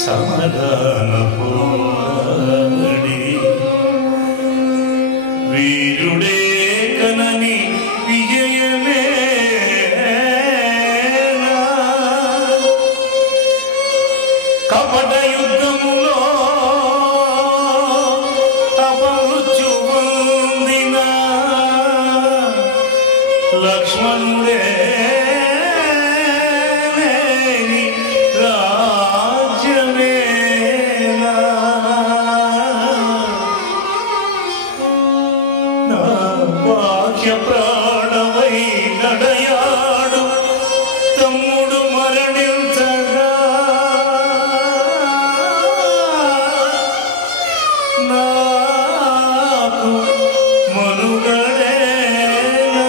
సమాధాన పోరాడి వీరుడే కనని విజయమే కపట యుద్ధములో అపమృత్యు పొందిన లక్ష్మణుడే ప్రాణమై నడయాడు తమ్ముడు మరణించగా నాకు మనుగడేలా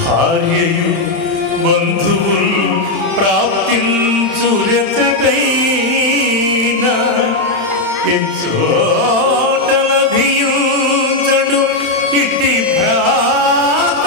భార్యయు బంధువులు ప్రాప్తించురెతకైనా చోటల భియుంచడు ఇట్టి భ్రాత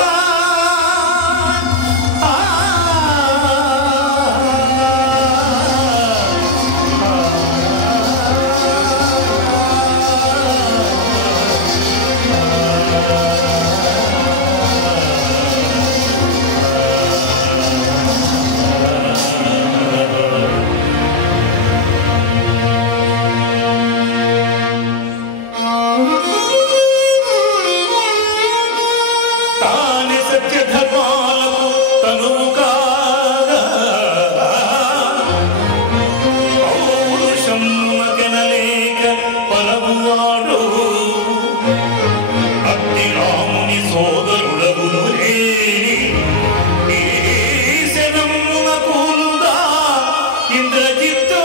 సత్యధర్మాలకు తనువు కాగా పౌరుషమునకెనలేక పలవువాడు అట్టి రాముని సోదరుడగును శనమున కూలుగా ఇంద్రజిత్తు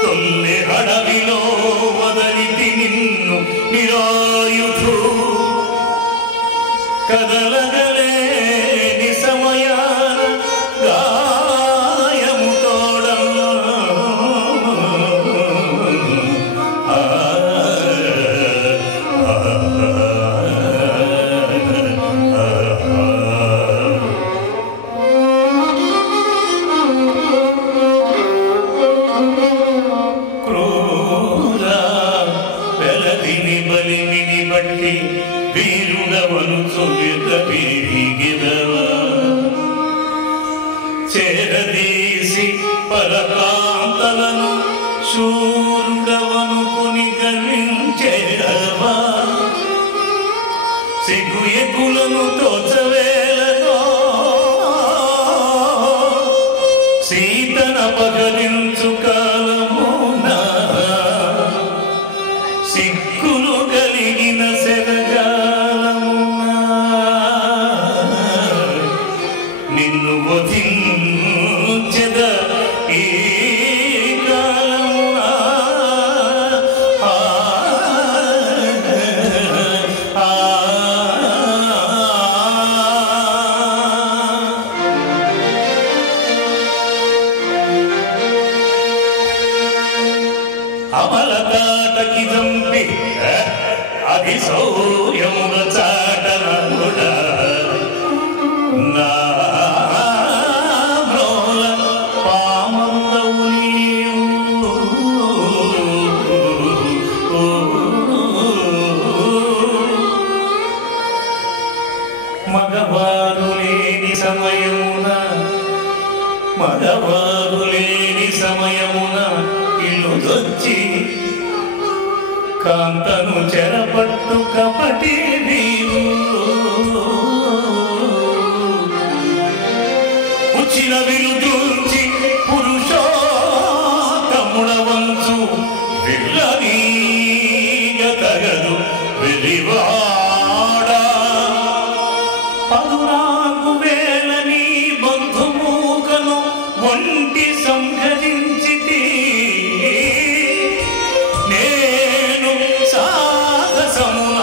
తొల్లి అడవిలో వదలితి నిన్ను నిరాయుధు కదలగలేని సమయాన గాయము తోడను క్రూర మనసు విరవీగిదవా చేరదీసి పరకాంతలను శూరుడవనుకుని గర్వించేదవా సిగ్గు ఎగ్గులను తోచవేలతో సీతన పగలించు కాలమున సిగ్గులు కలిగిన శరజాలమున నిన్ను వధించెద ఈ కాలమున అమలతాటకి చంపి అధిశౌర్యముగ చాటనముడ నా మ్రోల పామందవు నీవు మగవారు లేని సమయమున మగవారు లేని సమయమున ఇల్లుదొచ్చి కాంతను చెరపట్టు కపటి నీవు ఉచిన విరుదూర్చి పురుషోత్తముడవంచు విల్లనీగ తగదు వెలివాడా 14,000 నీ బంధుమూకను ఒంటి సంహరించితి నేను సాహసమున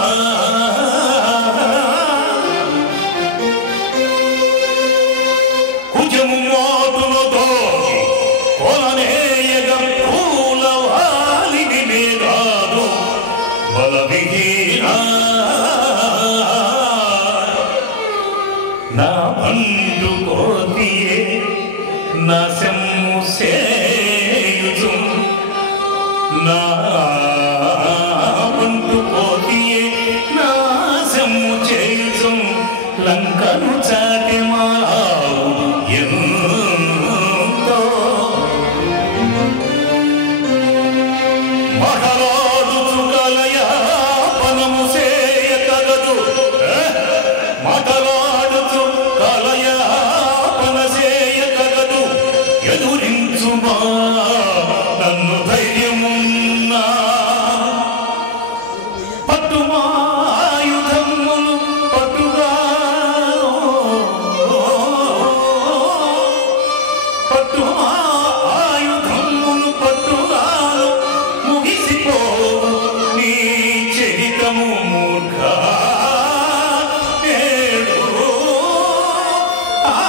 కుజము మోటులతో కొలనేయగ పూలవాలిని మేఘాలు బలవిహీన నా బండు కోతియే నా సెమ్ము సేయుచు నా బండు కోతియే నా సెమ్ము చేయుచు లంకను చాటి మావు ఎంతో మాటలాడుచు కలయాపనము సేయ తగదు మాటలాడుచు కలయాపన సేయ తగదు ఎదురించుమా నన్ను ధైర్యమున్నా పట్టుమాయుధములు పట్టుగా పట్టుమాయుధములు పట్టుగాను ముగిసిపో నీ చరితము మూర్ఖ ఆ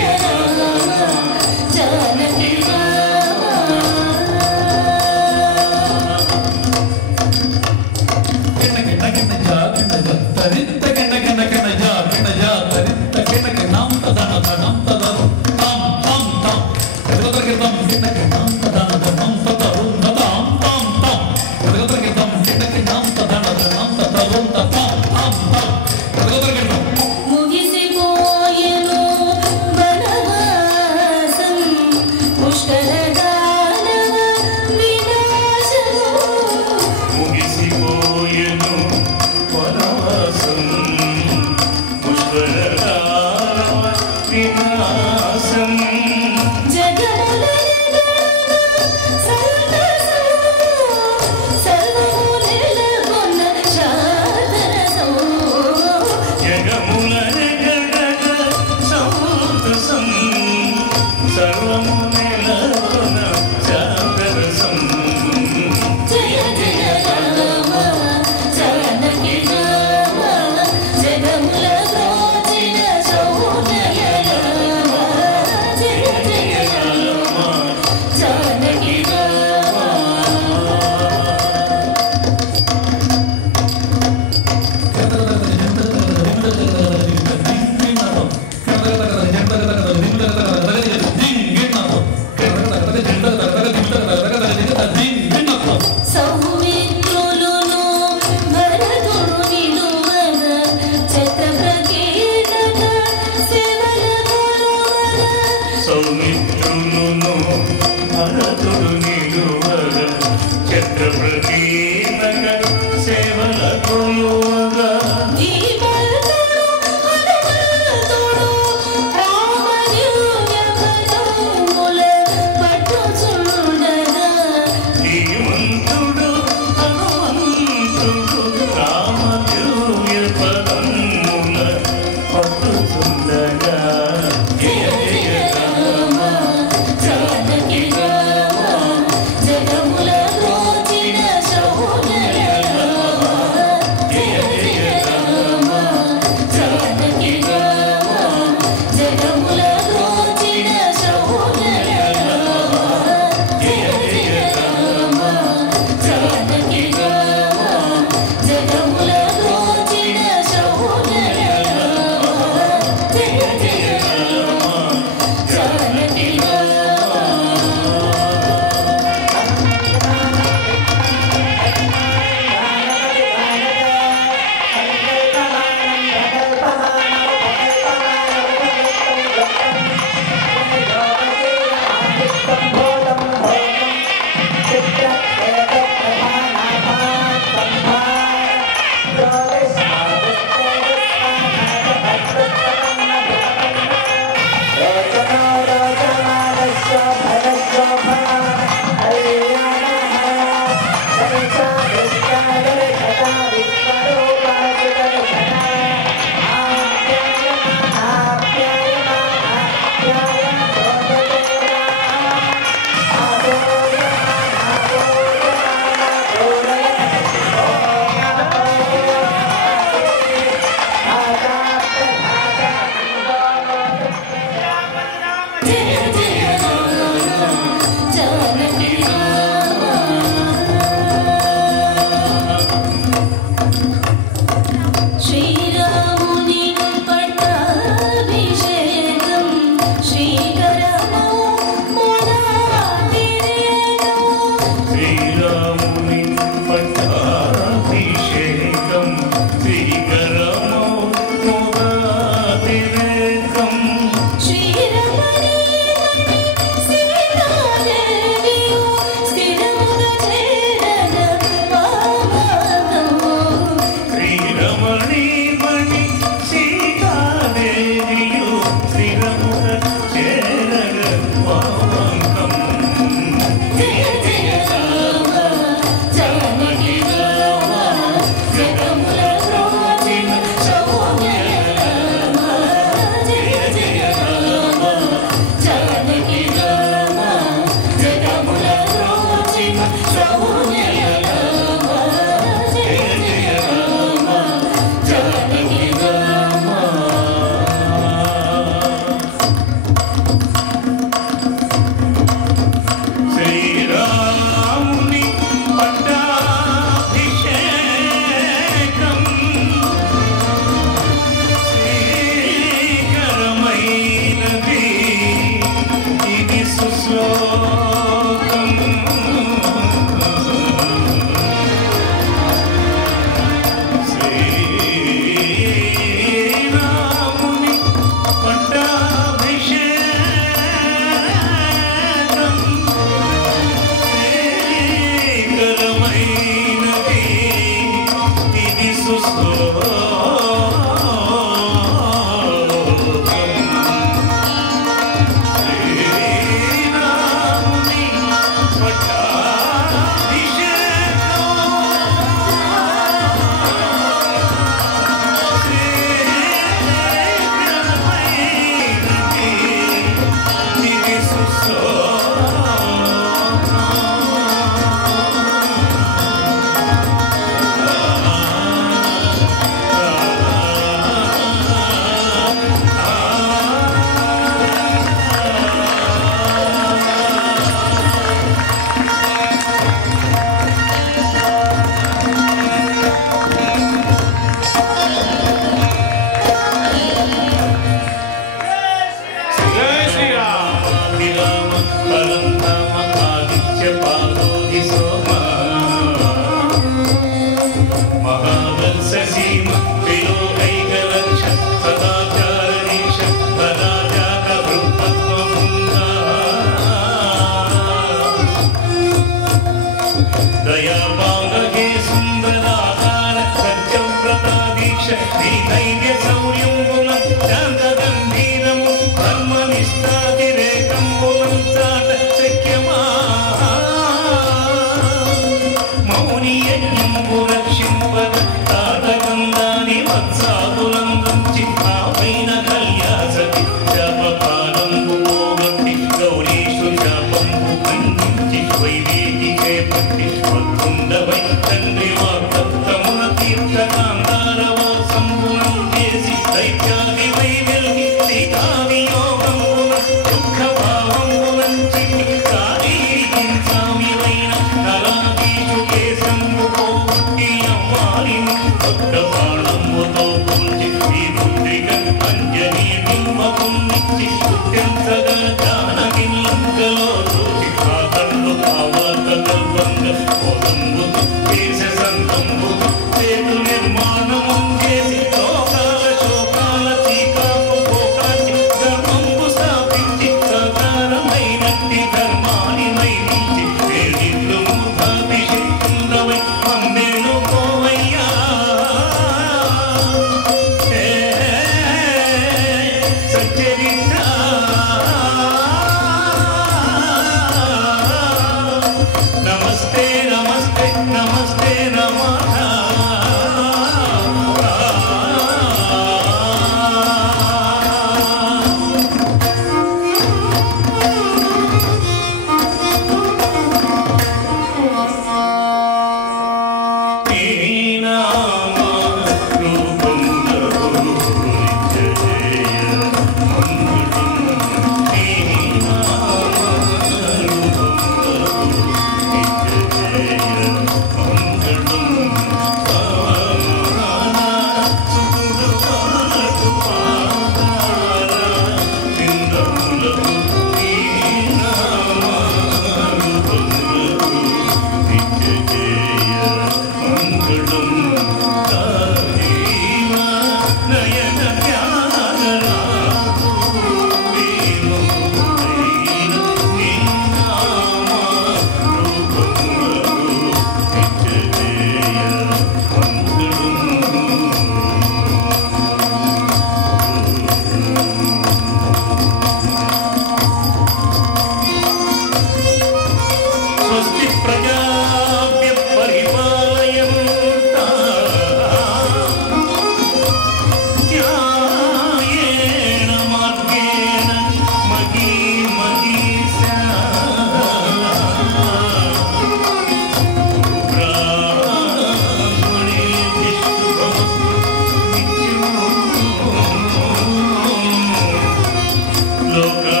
लोका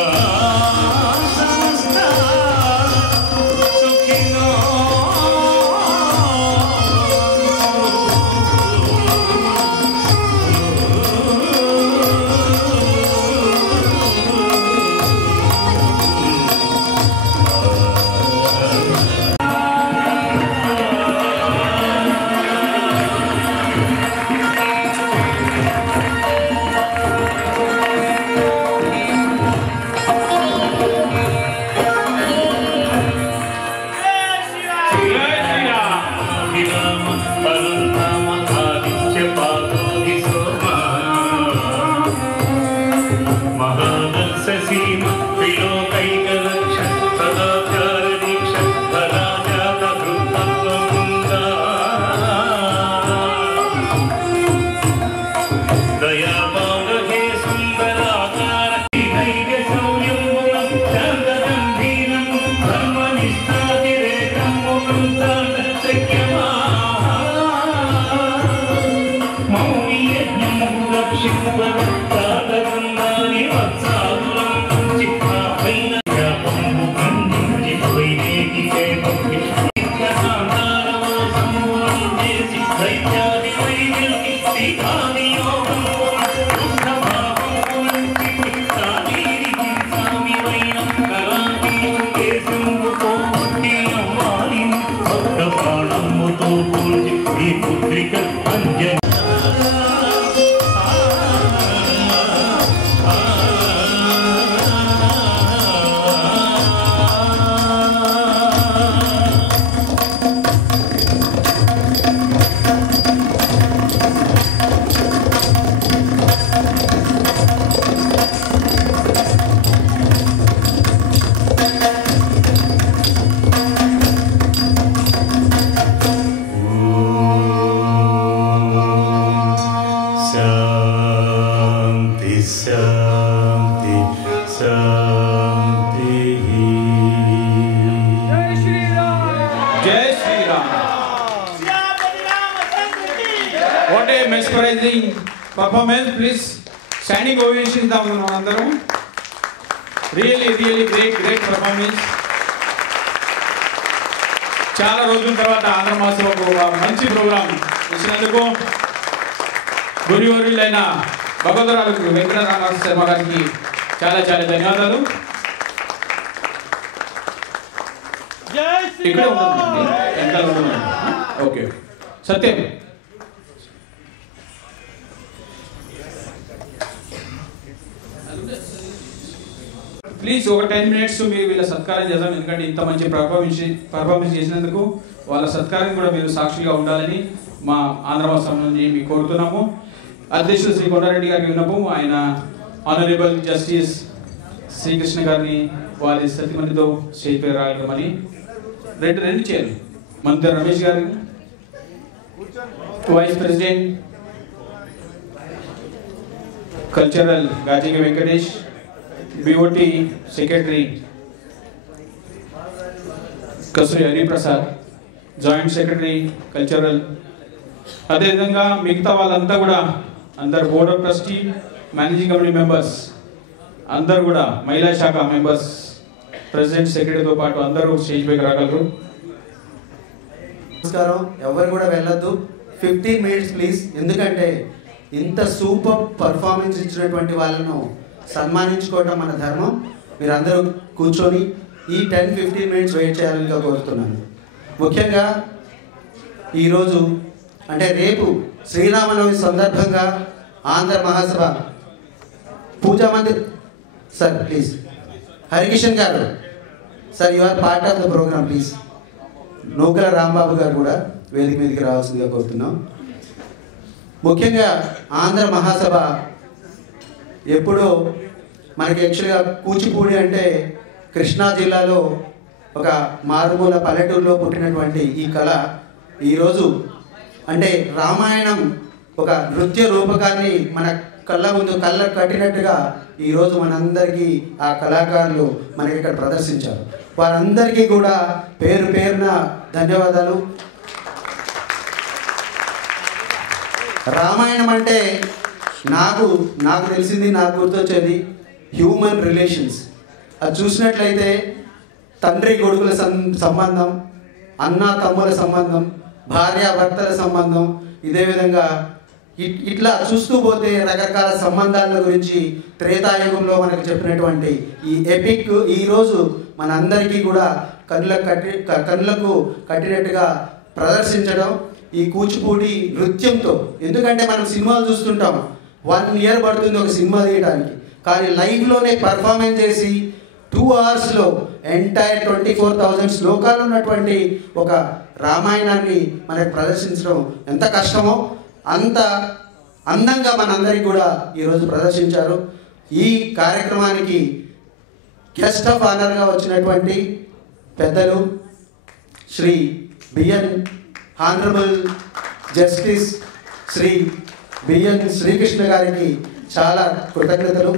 समस्ता सुखिनो mesmerizing performance. Please, standing ovation అందరం. Really great performance. చాలా రోజుల తర్వాత ఆంధ్ర మాసంలో ఒక మంచి ప్రోగ్రాం ఇచ్చినందుకు గురువర్యులైన భగవదరాలకు వెంకటరామ శర్మ గారికి చాలా ధన్యవాదాలు. ఇక్కడ ఓకే సత్యం ప్లీజ్ ఒక 10 minutes మీరు వీళ్ళ సత్కారం చేద్దాం. ఎందుకంటే ఇంత మంచి పర్ఫార్మెన్స్ చేసినందుకు వాళ్ళ సత్కారం కూడా మీరు సాక్షిగా ఉండాలని మా ఆంధ్రవాసం నుంచి మీకు కోరుతున్నాము. అధ్యక్షుడు శ్రీ కొండారెడ్డి గారికి విన్నపం, ఆయన ఆనరబుల్ జస్టిస్ శ్రీకృష్ణ గారిని వారి సతిమణితో స్టేజ్ పై రాగలమని రెండు చేయాలి. మంత్రి రమేష్ గారు, వైస్ ప్రెసిడెంట్ కల్చరల్ గాజింగ Venkatesh, BOT secretary Kasuri Hariprasad, joint secretary cultural, అదేవిధంగా మిగతా వాళ్ళంతా కూడా అందరు board of trustee, managing committee members అందరు కూడా, మహిళా శాఖ మెంబర్స్, ప్రెసిడెంట్ సెక్రటరీతో పాటు అందరూ స్టేజ్ పైకి రాగలరు. నమస్కారం. ఎవరు కూడా వెళ్ళొద్దు. 15 minutes ప్లీజ్. ఎందుకంటే ఇంత సూపర్ పర్ఫార్మెన్స్ ఇచ్చినటువంటి వాళ్ళను సన్మానించుకోవటం మన ధర్మం. మీరందరూ కూర్చొని ఈ 10-15 minutes వెయిట్ చేయాలని కోరుతున్నాను. ముఖ్యంగా ఈరోజు అంటే రేపు శ్రీరామనవమి సందర్భంగా ఆంధ్ర మహాసభ పూజా మందిర్ సార్ ప్లీజ్, హరికిషన్ గారు sir, you are part of the programme please. Nookala Rambabu గారు కూడా వేదిక మీదకి రావాల్సిందిగా కోరుతున్నాం. ముఖ్యంగా ఆంధ్ర మహాసభ ఎప్పుడో మనకి యాక్చువల్గా కూచిపూడి అంటే కృష్ణా జిల్లాలో ఒక మారుమూల పల్లెటూరులో పుట్టినటువంటి ఈ కళ ఈరోజు అంటే రామాయణం ఒక నృత్య రూపకాన్ని మన కళ్ళ ముందు కట్టినట్టుగా ఈరోజు మనందరికీ ఆ కళాకారులు మనకి ఇక్కడ ప్రదర్శించారు. వారందరికీ కూడా పేరున ధన్యవాదాలు. రామాయణం అంటే నాకు తెలిసింది, నాకు గుర్తొచ్చేది హ్యూమన్ రిలేషన్స్. అది చూసినట్లయితే తండ్రి కొడుకుల సంబంధం, అన్న తమ్ముల సంబంధం, భార్యాభర్తల సంబంధం, ఇదే విధంగా ఇట్లా చూస్తూ పోతే రకరకాల సంబంధాల గురించి త్రేతాయుగంలో మనకు చెప్పినటువంటి ఈ ఎపిక్ ఈరోజు మనందరికీ కూడా కళ్ళకు కట్టినట్టుగా ప్రదర్శించడం ఈ కూచిపూడి నృత్యంతో. ఎందుకంటే మనం సినిమాలు చూస్తుంటాం, 1 year పడుతుంది ఒక సినిమా తీయడానికి, కానీ లైవ్లోనే పర్ఫార్మెన్స్ చేసి 2 hours ఎంటైర్ 24,000 శ్లోకాలు ఉన్నటువంటి ఒక రామాయణాన్ని మనకు ప్రదర్శించడం ఎంత కష్టమో అంత అందంగా మనందరికీ కూడా ఈరోజు ప్రదర్శించారు. ఈ కార్యక్రమానికి గెస్ట్ ఆఫ్ ఆనర్గా వచ్చినటువంటి పెద్దలు Shri BN honourable justice Shri BN Srikrishna గారికి చాలా కృతజ్ఞతలు.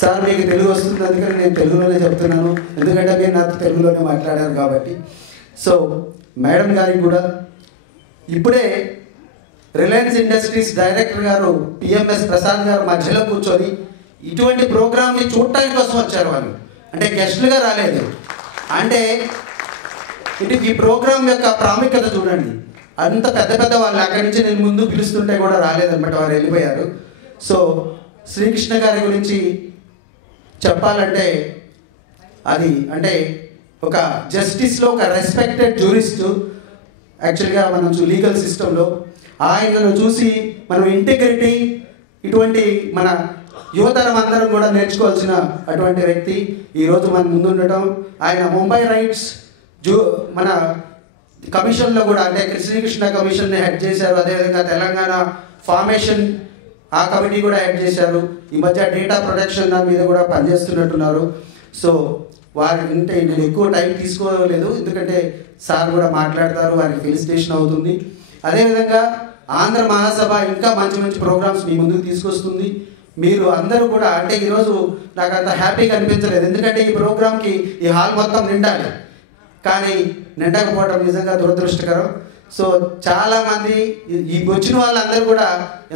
సార్ మీకు తెలుగు వస్తుంది, అందుకని నేను తెలుగులోనే చెప్తున్నాను, ఎందుకంటే మీరు నాతో తెలుగులోనే మాట్లాడారు కాబట్టి. సో మేడం గారికి కూడా ఇప్పుడే రిలయన్స్ ఇండస్ట్రీస్ డైరెక్టర్ గారు పిఎంఎస్ ప్రసాద్ గారు మధ్యలో కూర్చొని ఇటువంటి ప్రోగ్రామ్ని చూడటానికి కోసం వచ్చారు. వాళ్ళు అంటే గెస్టులుగా రాలేదు. అంటే ఇటు ఈ ప్రోగ్రామ్ యొక్క ప్రాముఖ్యత చూడండి, అంత పెద్ద వాళ్ళు అక్కడి నుంచి నేను ముందు పిలుస్తుంటే కూడా రాలేదన్నమాట, వారు వెళ్ళిపోయారు. సో శ్రీకృష్ణ గారి గురించి చెప్పాలంటే అది అంటే ఒక జస్టిస్లో ఒక రెస్పెక్టెడ్ జ్యూరిస్టు. యాక్చువల్గా మనం లీగల్ సిస్టంలో ఆయనను చూసి మనం ఇంటిగ్రిటీ ఇటువంటి మన యువతరం అందరం కూడా నేర్చుకోవాల్సిన అటువంటి వ్యక్తి ఈరోజు మన ముందుండటం. ఆయన ముంబై రైట్స్ మన కమిషన్లో కూడా అంటే శ్రీకృష్ణ కమిషన్ని హెడ్ చేశారు. అదేవిధంగా తెలంగాణ ఫార్మేషన్ ఆ కమిటీ కూడా హెడ్ చేశారు. ఈ మధ్య డేటా ప్రొటెక్షన్ దాని మీద కూడా పనిచేస్తున్నట్టున్నారు. సో వారి అంటే నేను ఎక్కువ టైం తీసుకోలేదు, ఎందుకంటే సార్ కూడా మాట్లాడతారు, వారికి ఫెలిసిటేషన్ అవుతుంది. అదేవిధంగా ఆంధ్ర మహాసభ ఇంకా మంచి ప్రోగ్రామ్స్ మీ ముందుకు తీసుకొస్తుంది. మీరు అందరూ కూడా అంటే ఈరోజు నాకు అంత హ్యాపీగా అనిపించలేదు, ఎందుకంటే ఈ ప్రోగ్రామ్కి ఈ హాల్ మొత్తం నిండాలి, కానీ నిండకపోవడం నిజంగా దురదృష్టకరం. సో చాలామంది ఈ వచ్చిన వాళ్ళందరూ కూడా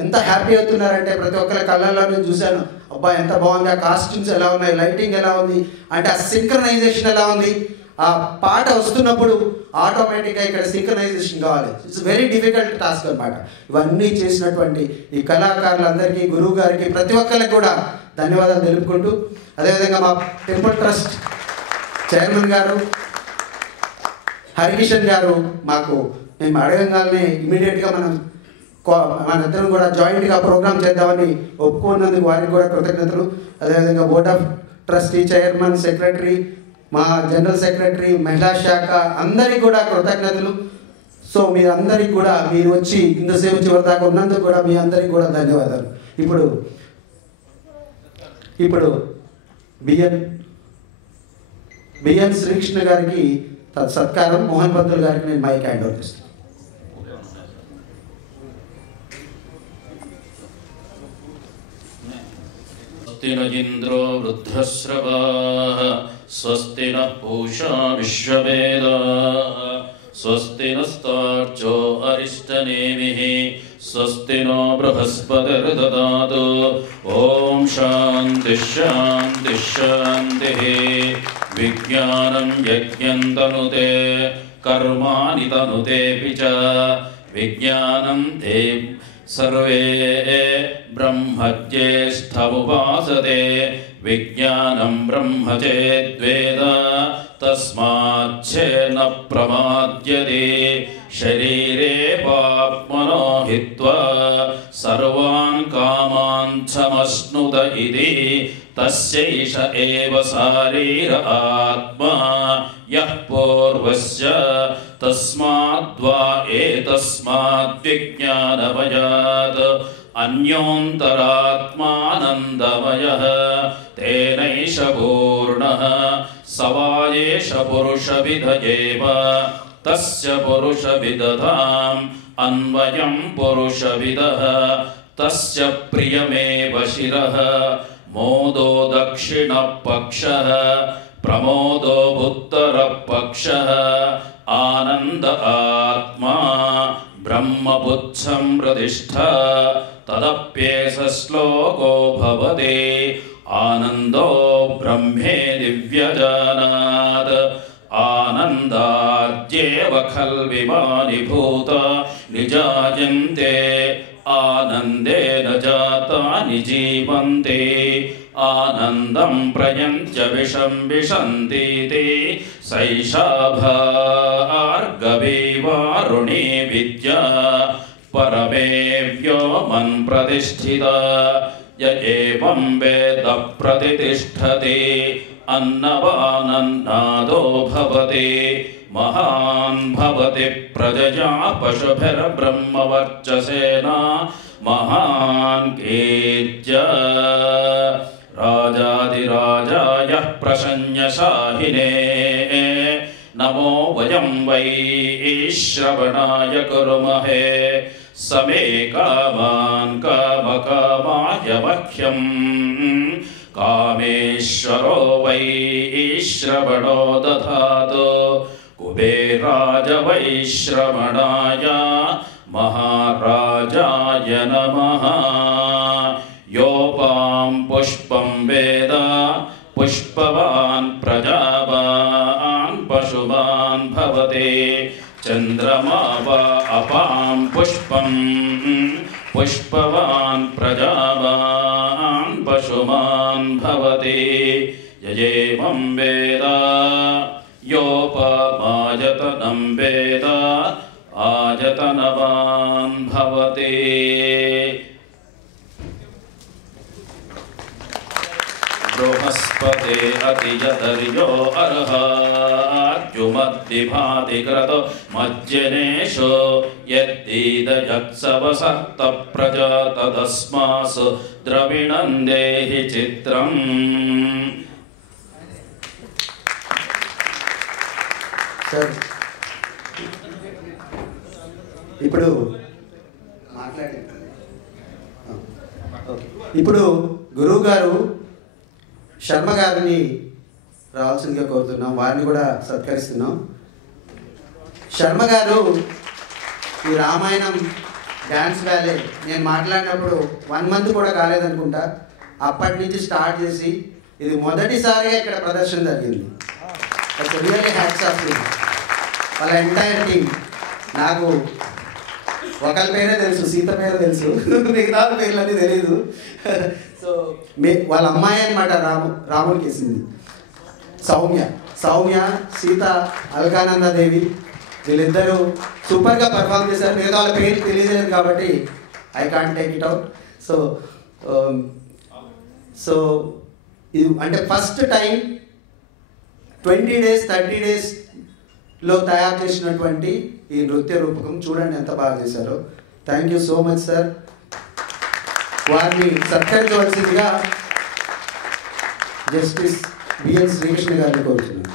ఎంత హ్యాపీ అవుతున్నారంటే ప్రతి ఒక్కరి కళ్ళల్లో నేను చూశాను, అబ్బా ఎంత బాగుంది, ఆ కాస్ట్యూమ్స్ ఎలా ఉన్నాయి, లైటింగ్ ఎలా ఉంది, అంటే ఆ సింక్రనైజేషన్ ఎలా ఉంది. ఆ పాట వస్తున్నప్పుడు ఆటోమేటిక్గా ఇక్కడ సింక్రనైజేషన్ కావాలి. ఇట్స్ వెరీ డిఫికల్ట్ టాస్క్ అనమాట. ఇవన్నీ చేసినటువంటి ఈ కళాకారులందరికీ, గురువు గారికి, ప్రతి ఒక్కరికి కూడా ధన్యవాదాలు తెలుపుకుంటూ, అదేవిధంగా మా టెంపుల్ ట్రస్ట్ చైర్మన్ గారు హరికిషన్ గారు మాకు మేము అడగంగానే ఇమీడియట్గా మన ఇద్దరం కూడా జాయింట్గా ప్రోగ్రామ్ చేద్దామని ఒప్పుకున్నందుకు వారికి కూడా కృతజ్ఞతలు. అదేవిధంగా board of trustee chairman, secretary, మా జనరల్ సెక్రటరీ, మహిళా శాఖ అందరికీ కూడా కృతజ్ఞతలు. సో మీరందరికీ కూడా మీరు వచ్చి ఇంతసేపు చివరి దాకా ఉన్నందుకు కూడా మీ అందరికీ కూడా ధన్యవాదాలు. ఇప్పుడు బిఎన్ శ్రీకృష్ణ గారికి సత్కారం, మోహన్ పంతులు గారికి నేను మైక్ హ్యాండ్ ఓవర్ చేస్తాను. స్వస్తి న ఇంద్రో వృద్ధశ్రవాః స్వస్తి న పూషా విశ్వవేదాః స్వస్తి నస్తార్చో అరిష్టనేమిః స్వస్తి నో బృహస్పతిర్దదాతు. ఓం శాంతి శాంతి శాంతిః. విజ్ఞానం యజ్ఞం తనుతే కర్మాణి తనుతేపి చ విజ్ఞానం తే సర్వే బ్రహ్మజ్యేష్ఠముపాసతే. విజ్ఞానం బ్రహ్మ చేద్వేద తస్మాచ్ఛేన ప్రమాద్యతే. శరీరే పాప్మనో హిత్వా సర్వాన్ కామాన్ సమశ్నుత ఇతి తస్యైష ఏవ శారీర ఆత్మా యః పూర్వస్య తస్మాద్వా ఏతస్మాద్విజ్ఞానమయాత్ అన్యోంతరాత్మానందమయః తేనైష పూర్ణః సవాయేష పురుషవిద ఏవ తస్య పురుషవిదధాం అన్వయం పురుషవిదః తస్య ప్రియమేవ శిరః. మోదో దక్షిణ పక్షః ప్రమోదో ఉత్తర పక్షః. ఆనంద ఆత్మా బ్రహ్మపుచ్చం ప్రతిష్ఠ తదప్యేష శ్లోకో భవతి. ఆనందో బ్రహ్మే దివ్యజానాత్. ఆనందాద్యేవ ఖల్విమాని భూతాని జాయంతే. ఆనందేన జాతాని జీవంతే. ఆనందం ప్రయంత్య విషం విశంతీతి. సైషా భార్గవీ వారుణీ విద్యా పరమేవ్యోమన్ ప్రతిష్ఠిత. య ఏవం వేద ప్రతిష్ఠతి అన్నవానన్నాదో భవతి. మహాన్ భవతి ప్రజయా పశుభిర్బ్రహ్మవర్చసేన మహాన్ కీర్త్య. రాజాదిరాజాయ ప్రసన్యశాహినే నమో వయం వై శ్రవణాయ కుర్మహే. సమే కామాన్ కామకామాయ మహ్యం. కామేశ్వరో వై శ్రవణో దధాతు. కుబేరాజ వై శ్రవణాయ మహారాజాయ నమః. యోపాం పుష్పం వేద పుష్పవాన్ ప్రజావాన్ పశువాన్ భవతి. చంద్రమా వా అపాం పుష్పం పుష్పవాన్ ప్రజావాన్ పశుమాన్ భవతి. యయేవం వేద యోపమాయతనం వేద ఆయతనవాన్ భవతి. బృహస్పతే అతియతర్యో అర్హాద్యుమద్ది భాతి క్రతో మజ్జనేషు యద్దీదయత్సవసర్త ప్రజాత తస్మాసు ద్రవిణం దేహి చిత్రం. ఇప్పుడు గురువు గారు శర్మ గారిని రావాల్సిందిగా కోరుతున్నాం. వారిని కూడా సత్కరిస్తున్నాం. శర్మ గారు ఈ రామాయణం డ్యాన్స్ బ్యాలే నేను మాట్లాడినప్పుడు 1 month కూడా కాలేదనుకుంటా, అప్పటి నుంచి స్టార్ట్ చేసి ఇది మొదటిసారిగా ఇక్కడ ప్రదర్శన జరిగింది. That's really hats off to వాళ్ళ ఎంటైర్ టీమ్. నాకు ఒకరి పేరే తెలుసు, సీత పేరు తెలుసు, మిగతా పేర్లన్నీ తెలియదు. సో వాళ్ళ అమ్మాయి అనమాట రాముడికి వేసింది సౌమ్య, సీత అల్కానందదేవి, వీళ్ళిద్దరూ సూపర్గా పర్ఫామ్ చేశారు. మిగతా వాళ్ళ పేరు తెలియలేదు కాబట్టి I can't take it out. So ఇది అంటే ఫస్ట్ టైం 20 days 30 daysలో తయారు చేసినటువంటి ఈ నృత్య రూపకం చూడండి ఎంత బాగా చేశారో. Thank you so much sir. వారిని సత్కరించవలసిందిగా జస్టిస్ బిఎన్ శ్రీకృష్ణ గారిని కోరుతున్నాను.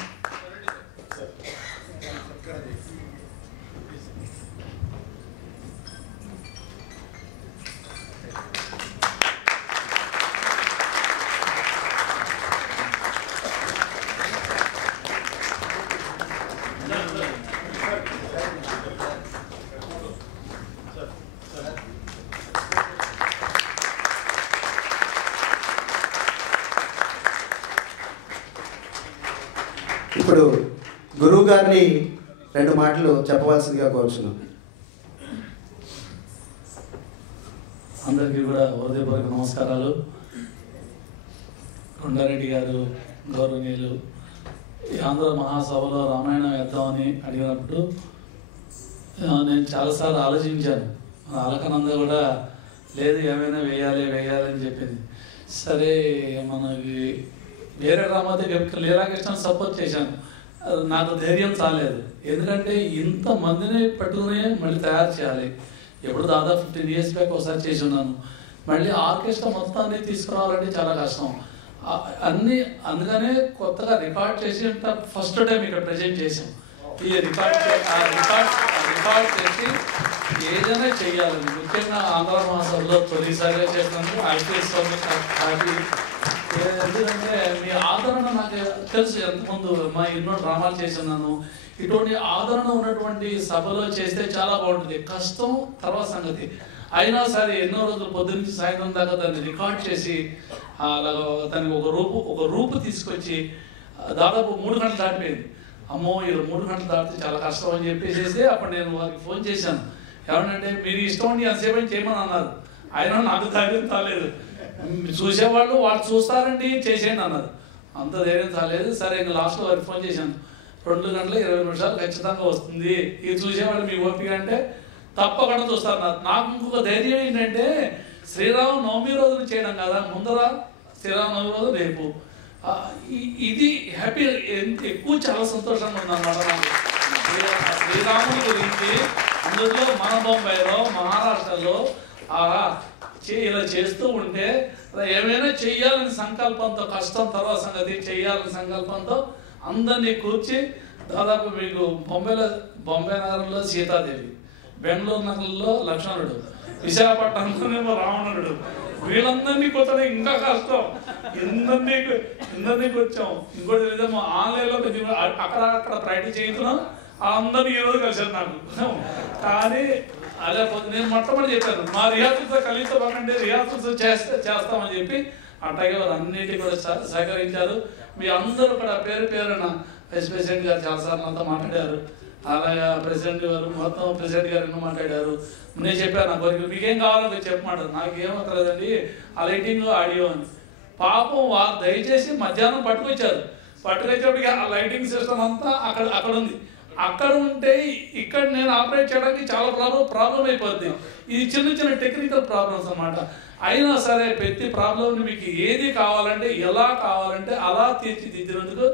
ఇప్పుడు గురువు గారిని 2 మాటలు చెప్పవలసిందిగా కోరుచున్నాం. అందరికీ కూడా హృదయపూర్వక నమస్కారాలు. కొండారెడ్డి గారు గౌరవనీయులు ఈ ఆంధ్ర మహాసభలో రామాయణం వేద్దామని అడిగినప్పుడు నేను చాలాసార్లు ఆలోచించాను. అలకనంద కూడా లేదు ఏమైనా వేయాలని చెప్పింది. సరే మనకి వేరే డ్రామాతో లీలాకృష్ణ సపోర్ట్ చేశాను. నాకు ధైర్యం చాలేదు, ఎందుకంటే ఇంతమందిని పట్టుకునే మళ్ళీ తయారు చేయాలి. ఎప్పుడు దాదాపు 15 years బ్యాక్ ఒకసారి చేసి ఉన్నాను. మళ్ళీ ఆర్కెస్ట్రా మొత్తాన్ని తీసుకురావాలంటే చాలా కష్టం. అందుకనే కొత్తగా రికార్డ్ చేసి ఫస్ట్ టైం ఇక్కడ ప్రజెంట్ చేసాం. ఈ రికార్డ్ చేసి ఏదైనా చేయాలని, ముఖ్యంగా ఆంధ్ర మహాసభలో తొలిసారిగా చేసినందుకు హ్యాపీ. ఎందుకంటే మీ ఆదరణ నాకు తెలుసు, ఎంతమంది మా ఎన్నో డ్రామాలు చేస్తున్నాను. ఇటువంటి ఆదరణ ఉన్నటువంటి సభలో చేస్తే చాలా బాగుంటుంది. కష్టం తర్వాత సంగతి అయినా సరే ఎన్నో రోజులు పొద్దున్నుంచి సాయంత్రం దాకా దాన్ని రికార్డ్ చేసి అలాగా దానికి ఒక రూపు తీసుకొచ్చి దాదాపు 3 గంటలు దాటిపోయింది. అమ్మో ఇలా 3 గంటలు దాటితే చాలా కష్టం అని చెప్పేసి అప్పుడు నేను వారికి ఫోన్ చేశాను. ఏమనంటే మీరు ఇష్టం అండి ఎంతసేపు చేయమని అన్నారు. అయినా నాకు ధైర్యం తాలేదు. చూసేవాళ్ళు చూస్తారండి చేసేయండి అన్నారు. అంత ధైర్యం చాలేదు. సరే ఇంకా లాస్ట్లో వారికి ఫోన్ చేశాను. 2 గంటల 20 నిమిషాలు ఖచ్చితంగా వస్తుంది, ఇది చూసేవాళ్ళు మీ ఓపిక అంటే తప్పకుండా చూస్తారు. నాకు ఇంకొక ధైర్యం ఏంటంటే శ్రీరామ నవమి రోజున చేయడం కదా, ముందర శ్రీరామ నవమి రోజు రేపు. ఇది హ్యాపీ, ఎక్కువ చాలా సంతోషంగా ఉందన్నమాట నాకు. శ్రీరాముని గురించి అందులో మన బొంబాయిలో మహారాష్ట్రలో ఇలా చేస్తూ ఉంటే ఏమైనా చెయ్యాలని సంకల్పంతో, కష్టం తర్వాత సంగతి చెయ్యాలని సంకల్పంతో అందరినీ కూర్చి దాదాపు మీకు బొంబాయి నగరంలో సీతాదేవి, బెంగళూరు నగరంలో లక్ష్మణుడు, విశాఖపట్నంలోనేమో రావణుడు, వీళ్ళందరినీ కూర్చొని ఇంకా కష్టం. ఇందరినీ కూర్చాం. ఇంకోటి లేదేమో ఆన్లైన్లో అక్కడ ప్రాక్టీస్ చేయించున్నాం. అందరినీ ఈ రోజు కలిసారు నాకు. కానీ అదే నేను మొట్టమొదటి చెప్పాను, మా రిహార్సల్తో కలిసి బాగుంటే రిహార్సల్స్ చేస్తామని చెప్పి అట్లాగే వారు అన్నింటినీ కూడా సహకరించారు. మీ అందరూ కూడా పేరున వైస్ ప్రెసిడెంట్ గారు చాలాసార్లు నాతో మాట్లాడారు. అలాగే ప్రెసిడెంట్ గారు మొత్తం ప్రెసిడెంట్ గారు ఎన్నో మాట్లాడారు. నేను చెప్పాను నాకు మీకేం కావాలో చెప్పమంటారు. నాకేమక్కర్లేదండి ఆ లైటింగ్ ఆడియో అని. పాపం వారు దయచేసి మధ్యాహ్నం పట్టుకొచ్చేప్పటికి ఆ లైటింగ్ సిస్టమ్ అంతా అక్కడ ఉంది. అక్కడ ఉంటే ఇక్కడ నేను ఆపరేట్ చేయడానికి చాలా ప్రాబ్లం అయిపోద్ది. ఇది చిన్న టెక్నికల్ ప్రాబ్లమ్స్ అన్నమాట. అయినా సరే ప్రతి ప్రాబ్లంని మీకు ఏది కావాలంటే ఎలా కావాలంటే అలా తీర్చిదిద్దినందుకు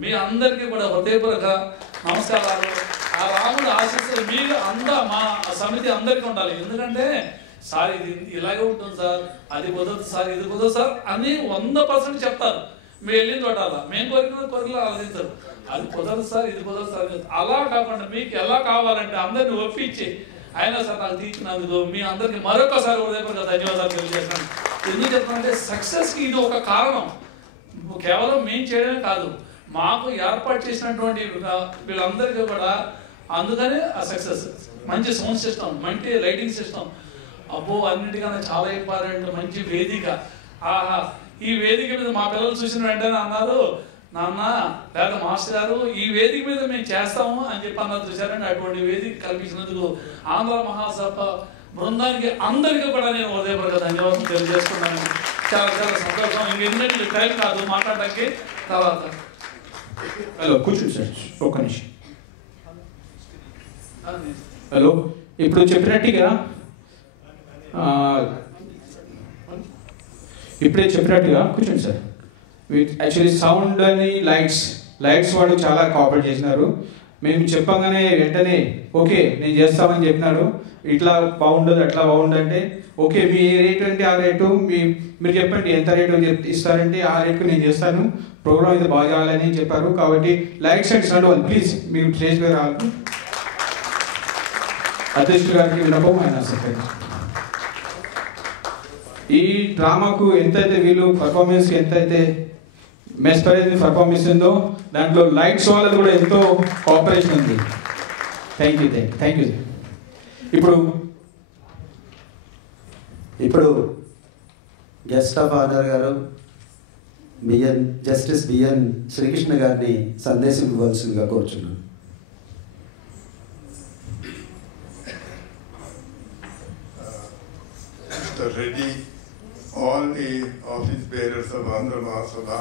మీ అందరికీ కూడా హృదయపూర్వక నమస్కారాలు. ఆ రాముడు ఆశీస్సులు మీరు మా సమితి అందరికీ ఉండాలి. ఎందుకంటే సార్ ఇది ఇలాగే ఉంటుంది సార్, అది కుదరదు సార్, ఇది కుదరదు సార్ అని 100% చెప్తారు. మేము వెళ్ళిన చోట మేము కోరికలు ఆలోచించారు. అది కుదరదు సార్, ఇది కుదరదు సార్. అలా కాకుండా మీకు ఎలా కావాలంటే అందరిని ఒప్పించి అయినా సార్ నాకు తీర్చినందుకు మీ అందరికీ మరొకసారి హృదయపూర్వక ధన్యవాదాలు తెలియజేస్తాను. ఎందుకు చెప్తానంటే సక్సెస్కి ఇది ఒక కారణం. కేవలం మేము చేయడమే కాదు, మాకు ఏర్పాటు చేసినటువంటి వీళ్ళందరికీ కూడా అందుకని ఆ సక్సెస్. మంచి సౌండ్ సిస్టమ్, మంచి లైటింగ్ సిస్టమ్, అబ్బో అన్నిటికన్నా చాలా ఇంపార్టెంట్ మంచి వేదిక. ఆహా, ఈ వేదిక మీద మా పిల్లలు చూసిన వెంటనే అన్నారు, నాన్న లేదా మాస్టర్ గారు ఈ వేదిక మీద మేము చేస్తాము అని చెప్పి అన్నారు. చూసారండి, అటువంటి వేదిక కల్పించినందుకు ఆంధ్ర మహాసభ బృందానికి అందరికీ కూడా నేను హృదయపూర్వక ధన్యవాదాలు తెలియజేస్తున్నాను. చాలా చాలా సంతోషం. ఇంకెందుకంటే టైం కాదు మాట్లాడడానికి. తర్వాత హలో కూర్చోండి సార్ ఒక్క నిమిషం. హలో, ఇప్పుడు చెప్పినట్టుగా ఇప్పుడే చెప్పినట్టుగా కూర్చోండి సార్. యాక్చువల్లీ సౌండ్ అని లైట్స్ వాడు చాలా కోఆపరేట్ చేసినారు. మేము చెప్పగానే వెంటనే ఓకే నేను చేస్తామని చెప్పినారు. ఇట్లా బాగుండదు అట్లా బాగుండంటే ఓకే మీ రేటు అంటే ఆ రేటు మీరు చెప్పండి ఎంత రేటు ఇస్తారంటే ఆ రేటుకు నేను చేస్తాను, ప్రోగ్రామ్ ఇది బాగా చేయాలని చెప్పారు. కాబట్టి లైట్స్ అండ్ సౌండ్ వాళ్ళు ప్లీజ్ మీరు స్టేజ్ మీద రావాలి. అధ్యక్షుడు గారికి వినపం ఆయన సెక్రటరీ. ఈ డ్రామాకు ఎంతైతే వీళ్ళు పర్ఫార్మెన్స్ ఎంతైతే మెస్పరైజ్ పర్ఫార్మెన్స్ ఉందో దాంట్లో లైట్స్ వాళ్ళది కూడా ఎంతో కోఆపరేషన్ ఉంది. Thank you. ఇప్పుడు గెస్ట్ ఆఫ్ ఆనర్ గారు జస్టిస్ బిఎన్ శ్రీకృష్ణ గారిని సందేశం ఇవ్వాల్సిందిగా కోరుచున్నాను. Mr. Reddy, all the office bearers of Andhra Mahasabha,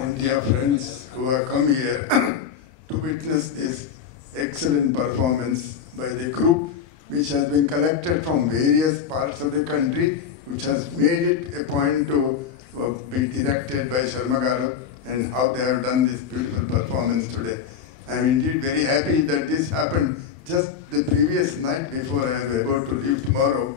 and dear friends who have come here to witness this excellent performance by the group which has been collected from various parts of the country, which has made it a point to be directed by Sharma Garu, and how they have done this beautiful performance today. I am indeed very happy that this happened just the previous night before I am about to leave tomorrow.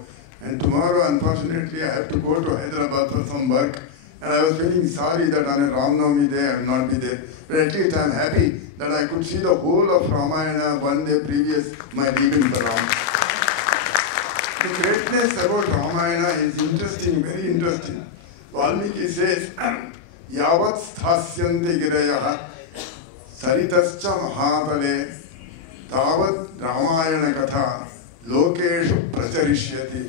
And tomorrow, unfortunately, I have to go to Hyderabad for some work. And I was feeling sorry that on a Ram Navami day I will not be there. But at least I am happy that I could see the whole of Ramayana one day previous my leaving for Ram. The greatness about Ramayana is interesting, very interesting. Valmiki says, Yavat sthasyanti girayah saritascha mahatale tavat Ramayana katha lokeshu pracharishyati.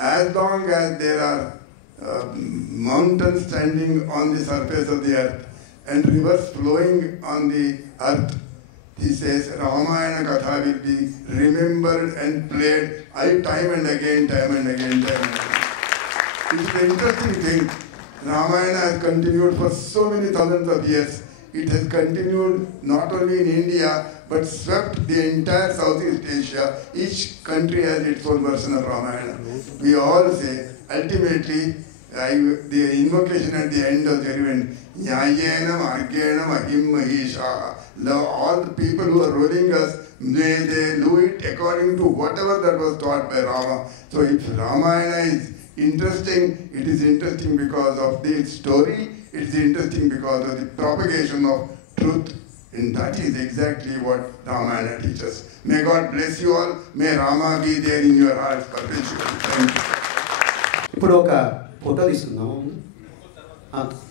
As long as there are mountains standing on the surface of the earth and rivers flowing on the earth, he says Ramayana Katha will be remembered and played time and again. It is an interesting thing. Ramayana has continued for so many thousands of years. It has continued not only in India but swept the entire Southeast Asia. Each country has its own version of Ramayana. We all say, ultimately, the invocation at the end of Jarivan, Nyayena Margena Mahim Mahisha. All the people who are ruling us, may they do it according to whatever that was taught by Rama. So if Ramayana is interesting, it is interesting because of the story, it is interesting because of the propagation of truth. And that is exactly what Ramayana teaches. May God bless you all. May Rama be there in your hearts perpetually. Thank you. ఇప్పుడు ఒక photo తీసుకుందాము.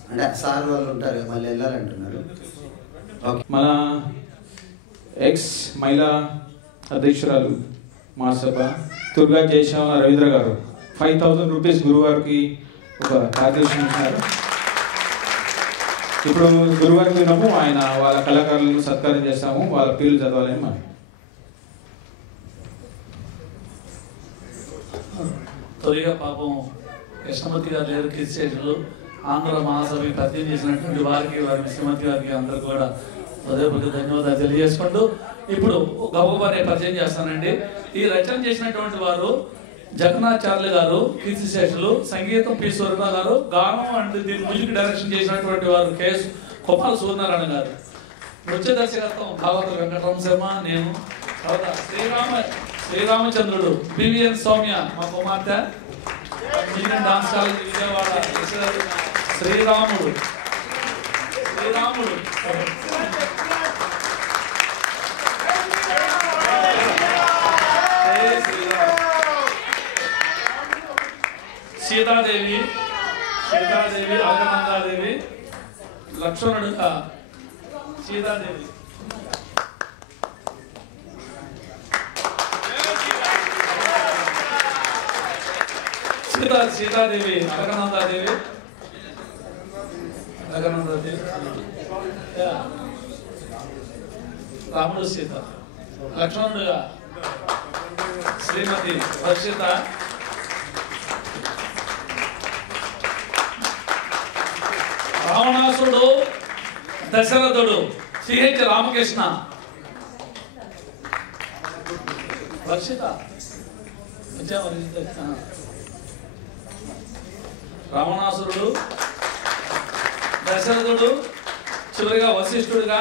అంటే sir వాళ్ళు ఉంటారు మళ్ళీ వెళ్ళాలంటున్నారు. మన X మహిళా అధ్యక్షురాలు మహాసభ దుర్గా జయశ్యామ రవీంద్ర గారు 5,000 రూపీస్ గురువారికి ఒక కార్యదర్శి ఇచ్చినారు. ఇప్పుడు గురువారికి విన్నాము ఆయన వాళ్ళ కళాకారులను సత్కారం చేస్తాము. వాళ్ళ పేర్లు చదవాలని మనం తొలిగా పాపం కృష్ణమూర్తి గారు లేరు క్రిస్టియన్లు ఆంధ్ర మహాసభకి పరిచయం చేసినటువంటి వారికి వారి శ్రీమతి గారికి అందరూ కూడా హృదయపూర్వక ధన్యవాదాలు తెలియజేసుకుంటూ ఇప్పుడు గౌరవాన్ని పరిచయం చేస్తానండి. ఈ రచన చేసినటువంటి వారు జగన్నాచార్యులు గారు కీర్తిశేషులు, సంగీతం పి స్వరూప గారు, గానం అండ్ దీని మ్యూజిక్ డైరెక్షన్ చేసినటువంటి వారు కెఎస్ కొప్పాల సూర్యనారాయణ గారు, నృత్య దర్శకత్వం భాగవత వెంకటరామ శర్మ, నేను తర్వాత శ్రీరామచంద్రుడు బివిఎన్ సౌమ్య మా కుమార్తె, ఇండియన్ డాన్స్ కాలేజ్ విజయవాడ శ్రీరాముడు సీతాదేవి అలకనందాదేవి, లక్ష్మణుడు సీతాదేవి, సీతాదేవి అలకనందాదేవి రాముడు సీత, లక్ష్మణుడుగా శ్రీమతి వర్షిత, రావణాసుడు దశరథుడు సిహెచ్ రామకృష్ణ, వర్షిత రావణాసురుడు దశరథుడు చివరిగా వశిష్ఠుడిగా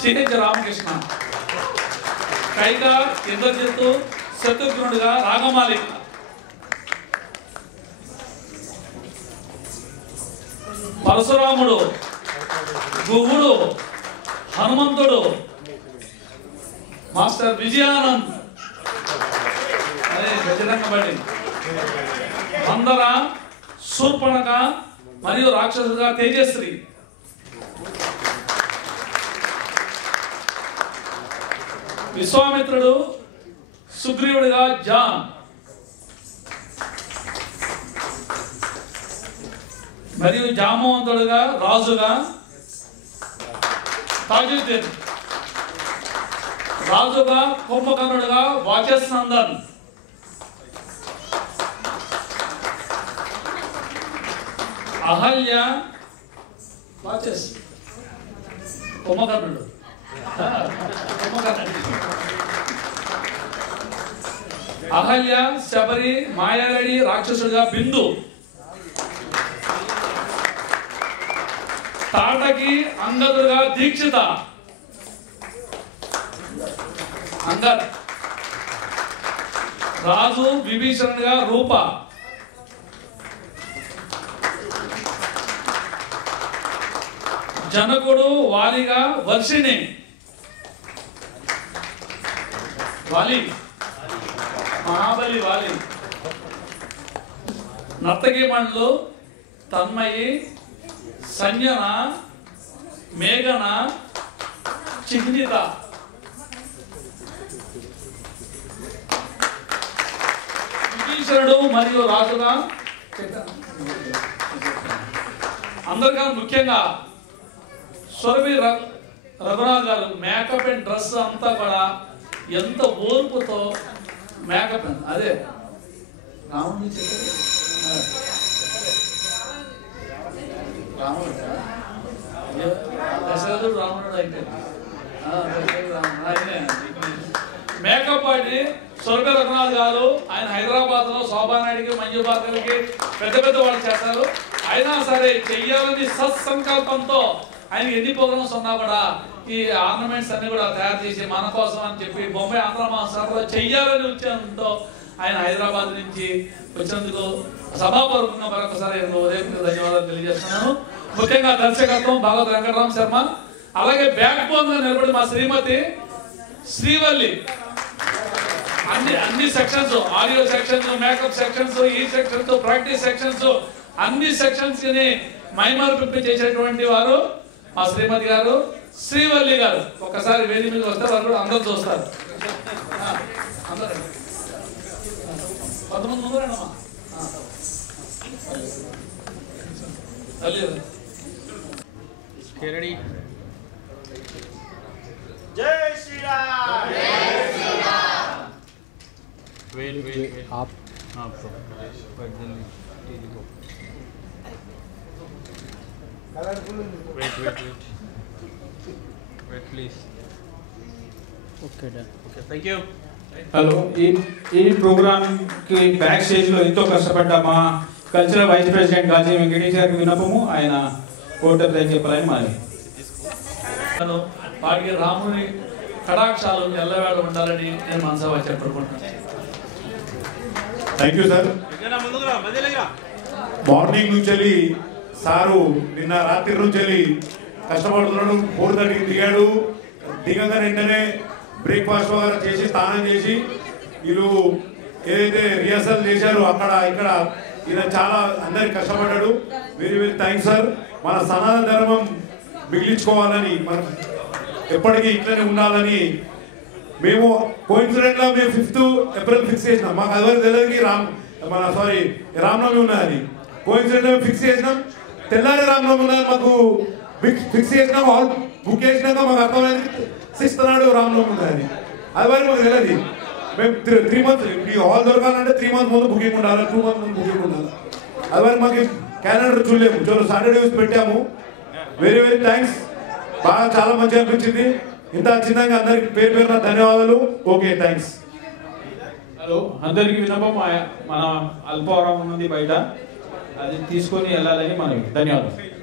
సిహెచ్ రామకృష్ణ, కైగా ఇంద్రజిత్తు శత్రుఘ్నుడిగా రాగమాలి, పరశురాముడు, గుహుడు, హనుమంతుడు, మాస్టర్ విజయానంద్, అదే గజరంగబడి, మందర, శూర్పణఖ మరియు రాక్షసుగా తేజశ్రీ, విశ్వామిత్రుడు సుగ్రీవుడిగా జాన్, మరియు జామవంతుడుగా రాజుగా తాజుద్దీన్, రాజుగా కుంభకర్ణుడుగా వాచస్నందన్, అహల్య వాచస్ కుంభకర్ణుడు, అహల్య శబరి మాయారెడ్డి రాక్షసుడిగా బిందు, తాటకి అంగదుడుగా దీక్షిత, అంగద్, రాజు విభీషణుడిగా రూప, జనకుడు వాలిగా వర్షిణి, వాలి మహాబలి వాలి, నర్తకి మండలు తన్మయి, సంజన, మేఘన, చిహ్నిత, విభీషణుడు మరియు రాజుగా అందరికన్నా ముఖ్యంగా సురభి రఘునాథ్ గారు మేకప్ అండ్ డ్రెస్ అంతా కూడా ఎంత ఓర్పుతో మేకప్ అదే రాముడు దశరథుడు రాముడు అయితే మేకప్ ఆడి సురభి రఘునాథ్ గారు ఆయన హైదరాబాద్ లో శోభానాయుడికి మంజు భార్గవికి పెద్ద పెద్ద వాళ్ళు చేస్తారు. అయినా సరే చెయ్యాలని సత్సంకల్పంతో ఆయన ఎన్ని ప్రోగ్రామ్స్ ఉన్నా కూడా ఈ ఆర్నమెంట్స్ అన్ని కూడా తయారు చేసి మన కోసం అని చెప్పి బొంబాయి ఆంధ్ర మహాసభలో చెయ్యాలని ఉద్దేశంతో ఆయన హైదరాబాద్ నుంచి వచ్చినందుకు సభాపూర్వకంగా మరొకసారి ధన్యవాదాలు తెలియజేస్తున్నాను. ముఖ్యంగా దర్శకత్వం భాగవత వెంకటరామ శర్మ, అలాగే బ్యాక్ బోన్ గా నిలబడి మా శ్రీమతి శ్రీవల్లి అన్ని sections, audio sections, makeup sections, ఈ సెక్షన్స్, ప్రాక్టీస్ సెక్షన్స్, అన్ని సెక్షన్స్ ని మైమర్పింపి చేసేటువంటి వారు మా శ్రీమతి గారు శ్రీవల్లి గారు. ఒకసారి వేది మీద వస్తే వాళ్ళు అందరూ చూస్తారు. అందరూ 11 ముందురేనమ్మా जय श्री राम। वेट आप wait please okay done okay thank you. Hello, ఈ ప్రోగ్రామ్ కి బ్యాక్ స్టేజ్ లో ఎంతో కష్టపడ్డ మా cultural vice president Gazi Venkatesh గారికి విన్నపము, ఆయన కోటర్ చెప్పాలని మాది. వాటికి రాముని కటాక్షాలు ఎల్లవేళ ఉండాలని నేను మనసావా చెప్పుకుంటున్నాను. Thank you sir. మార్నింగ్ నుంచి సారు నిన్న రాత్రి నుంచి కష్టపడుతున్నాడు. 4:30 దిగాడు. దిగగా వెంటనే బ్రేక్ఫాస్ట్ వగైరా చేసి స్నానం చేసి వీళ్ళు ఏదైతే రిహర్సల్ చేశారో అక్కడ ఇక్కడ ఈయన చాలా అందరికి కష్టపడ్డాడు. Very very thanks sir. మన సనాతన ధర్మం మిగిలించుకోవాలని, మనం ఎప్పటికీ ఇట్లనే ఉండాలని మేము కోయిన్సిడెంట్గా మేము 5th ఏప్రిల్ ఫిక్స్ చేసినాం. మాకు అదివరకు తెలియదు రామనవమి ఉన్నదని. కోయిన్సిడెంట్గా మేము ఫిక్స్ చేసినాం. తెల్లారి రామనవమి ఉన్నది మాకు ఫిక్స్ చేసినాం. హాల్ బుక్ చేసినాక మాకు అర్థమైంది 6th నాడు రామనవమి ఉన్నదని. అదివరకు మాకు తెలియదు. మేము 3 months ఈ హాల్ దొరకాలంటే 3 months ముందు బుకింగ్ ఉండాలి, 2 months ముందు బుకింగ్ ఉండాలి. అదివరకు మాకు క్యాలెండర్ చూడలేము. చలో సాటర్డే పెట్టాము. Very very thanks. బాగా చాలా మంచిగా అనిపించింది. ఇంత చిన్నగా అందరికి పేరు పేరున ధన్యవాదాలు. Okay thanks. హలో, అందరికి విన్నపం, మన అల్పవరం ఉంది బయట, అది తీసుకొని వెళ్ళాలని మనకి ధన్యవాదాలు.